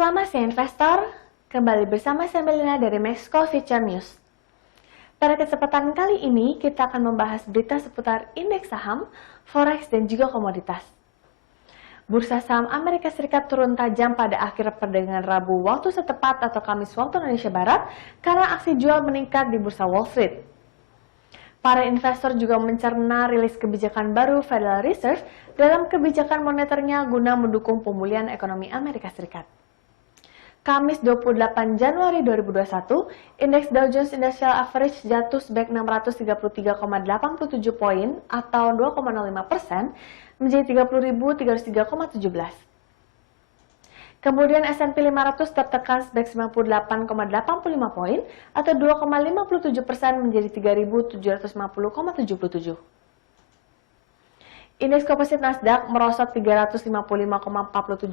Selamat siang investor, kembali bersama saya Melina dari Mexico Future News. Pada kesempatan kali ini kita akan membahas berita seputar indeks saham, forex dan juga komoditas. Bursa saham Amerika Serikat turun tajam pada akhir perdagangan Rabu waktu setempat atau Kamis waktu Indonesia Barat karena aksi jual meningkat di bursa Wall Street. Para investor juga mencerna rilis kebijakan baru Federal Reserve dalam kebijakan moneternya guna mendukung pemulihan ekonomi Amerika Serikat. Kamis 28 Januari 2021, indeks Dow Jones Industrial Average jatuh sebanyak 633,87 poin atau 2,05% menjadi 30.303,17. Kemudian S&P 500 tertekan sebanyak 98,85 poin atau 2,57% menjadi 3.750,77. Indeks komposit Nasdaq merosot 355,47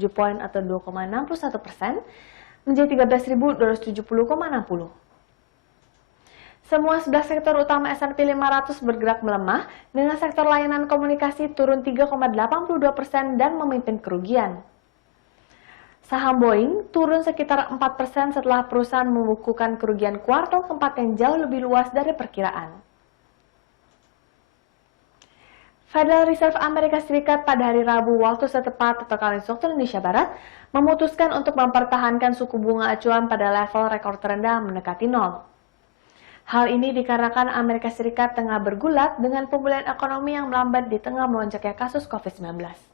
poin atau 2,61% menjadi 13.270,60. Semua 11 sektor utama S&P 500 bergerak melemah dengan sektor layanan komunikasi turun 3,82% dan memimpin kerugian. Saham Boeing turun sekitar 4% setelah perusahaan membukukan kerugian kuartal keempat yang jauh lebih luas dari perkiraan. Federal Reserve Amerika Serikat pada hari Rabu waktu setempat atau Kamis waktu Indonesia Barat memutuskan untuk mempertahankan suku bunga acuan pada level rekor terendah mendekati nol. Hal ini dikarenakan Amerika Serikat tengah bergulat dengan pemulihan ekonomi yang melambat di tengah melonjaknya kasus COVID-19.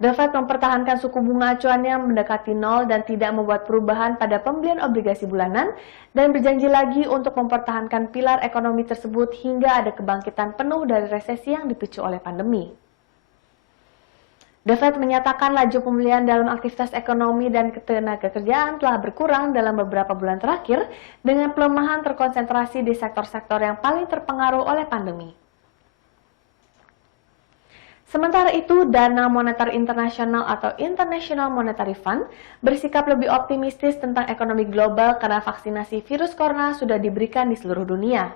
The Fed mempertahankan suku bunga acuannya mendekati nol dan tidak membuat perubahan pada pembelian obligasi bulanan dan berjanji lagi untuk mempertahankan pilar ekonomi tersebut hingga ada kebangkitan penuh dari resesi yang dipicu oleh pandemi. The Fed menyatakan laju pemulihan dalam aktivitas ekonomi dan ketenagakerjaan telah berkurang dalam beberapa bulan terakhir dengan pelemahan terkonsentrasi di sektor-sektor yang paling terpengaruh oleh pandemi. Sementara itu, Dana Moneter Internasional atau International Monetary Fund bersikap lebih optimistis tentang ekonomi global karena vaksinasi virus corona sudah diberikan di seluruh dunia.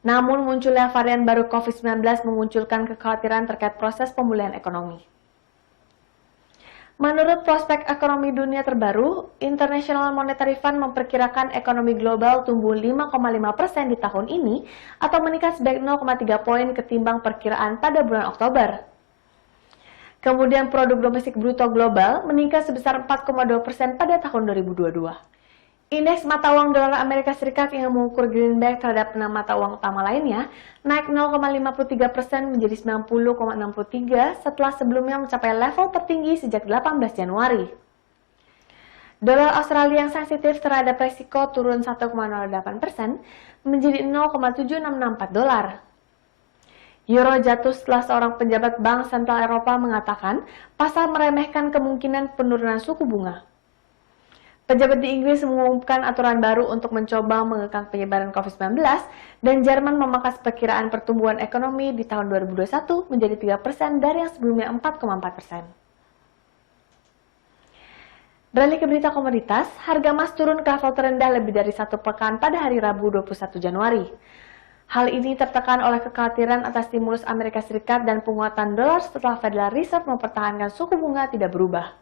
Namun, munculnya varian baru COVID-19 memunculkan kekhawatiran terkait proses pemulihan ekonomi. Menurut prospek ekonomi dunia terbaru, International Monetary Fund memperkirakan ekonomi global tumbuh 5,5% di tahun ini atau meningkat sebanyak 0,3 poin ketimbang perkiraan pada bulan Oktober. Kemudian produk domestik bruto global meningkat sebesar 4,2% pada tahun 2022. Indeks mata uang dolar Amerika Serikat yang mengukur greenback terhadap 6 mata uang utama lainnya naik 0,53% menjadi 90,63 setelah sebelumnya mencapai level tertinggi sejak 18 Januari. Dolar Australia yang sensitif terhadap resiko turun 1,08% menjadi 0,7664 dolar. Euro jatuh setelah seorang pejabat Bank Sentral Eropa mengatakan pasar meremehkan kemungkinan penurunan suku bunga. Pejabat di Inggris mengumumkan aturan baru untuk mencoba mengekang penyebaran COVID-19 dan Jerman memangkas perkiraan pertumbuhan ekonomi di tahun 2021 menjadi 3% dari yang sebelumnya 4,4%. Beralih ke berita komoditas, harga emas turun ke level terendah lebih dari satu pekan pada hari Rabu 21 Januari. Hal ini tertekan oleh kekhawatiran atas stimulus Amerika Serikat dan penguatan dolar setelah Federal Reserve mempertahankan suku bunga tidak berubah.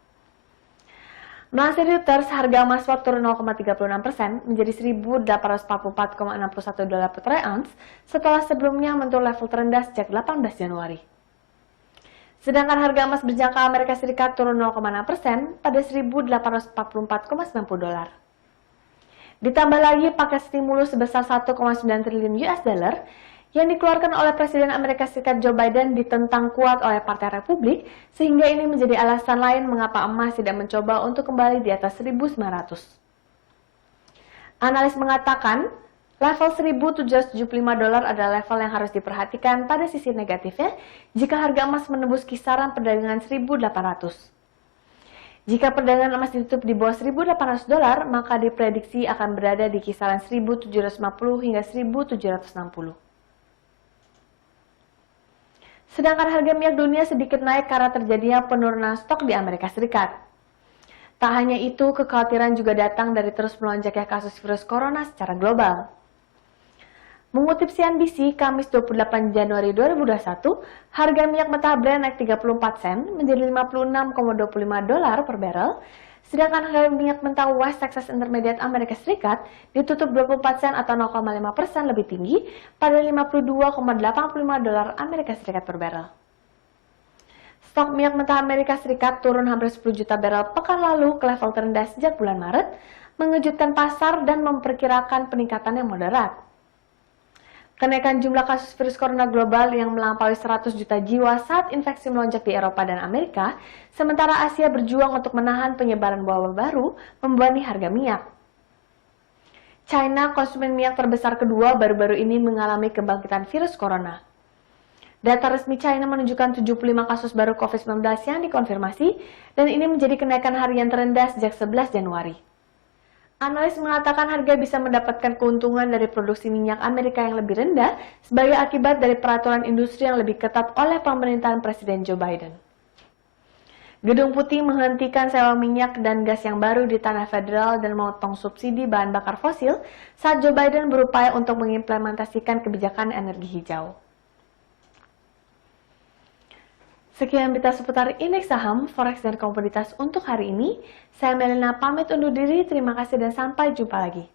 Melansir Reuters, harga emas spot turun 0,36% menjadi 1.844,61 dolar per troy ounce setelah sebelumnya menyentuh level terendah sejak 18 Januari. Sedangkan harga emas berjangka Amerika Serikat turun 0,6% pada 1.844,90 dolar. Ditambah lagi paket stimulus sebesar 1,9 triliun US dollar yang dikeluarkan oleh Presiden Amerika Serikat Joe Biden ditentang kuat oleh Partai Republik, sehingga ini menjadi alasan lain mengapa emas tidak mencoba untuk kembali di atas 1.900. Analis mengatakan, level 1.775 dolar adalah level yang harus diperhatikan pada sisi negatifnya jika harga emas menembus kisaran perdagangan 1.800. Jika perdagangan emas ditutup di bawah 1.800 dolar, maka diprediksi akan berada di kisaran 1.750 hingga 1.760. Sedangkan harga minyak dunia sedikit naik karena terjadinya penurunan stok di Amerika Serikat. Tak hanya itu, kekhawatiran juga datang dari terus melonjaknya kasus virus corona secara global. Mengutip CNBC, Kamis 28 Januari 2021, harga minyak mentah Brent naik 34 sen menjadi 56,25 dolar per barrel, sedangkan harga minyak mentah West Texas Intermediate Amerika Serikat ditutup 24 sen atau 0,5% lebih tinggi pada 52,85 dolar Amerika Serikat per barrel. Stok minyak mentah Amerika Serikat turun hampir 10 juta barrel pekan lalu ke level terendah sejak bulan Maret, mengejutkan pasar dan memperkirakan peningkatan yang moderat. Kenaikan jumlah kasus virus corona global yang melampaui 100 juta jiwa saat infeksi melonjak di Eropa dan Amerika, sementara Asia berjuang untuk menahan penyebaran wabah baru, membebani harga minyak. China, konsumen minyak terbesar kedua, baru-baru ini mengalami kebangkitan virus corona. Data resmi China menunjukkan 75 kasus baru COVID-19 yang dikonfirmasi, dan ini menjadi kenaikan harian terendah sejak 11 Januari. Analis mengatakan harga bisa mendapatkan keuntungan dari produksi minyak Amerika yang lebih rendah sebagai akibat dari peraturan industri yang lebih ketat oleh pemerintahan Presiden Joe Biden. Gedung Putih menghentikan sewa minyak dan gas yang baru di tanah federal dan memotong subsidi bahan bakar fosil saat Joe Biden berupaya untuk mengimplementasikan kebijakan energi hijau. Sekian berita seputar indeks saham, forex, dan komoditas untuk hari ini. Saya Melina pamit undur diri, terima kasih dan sampai jumpa lagi.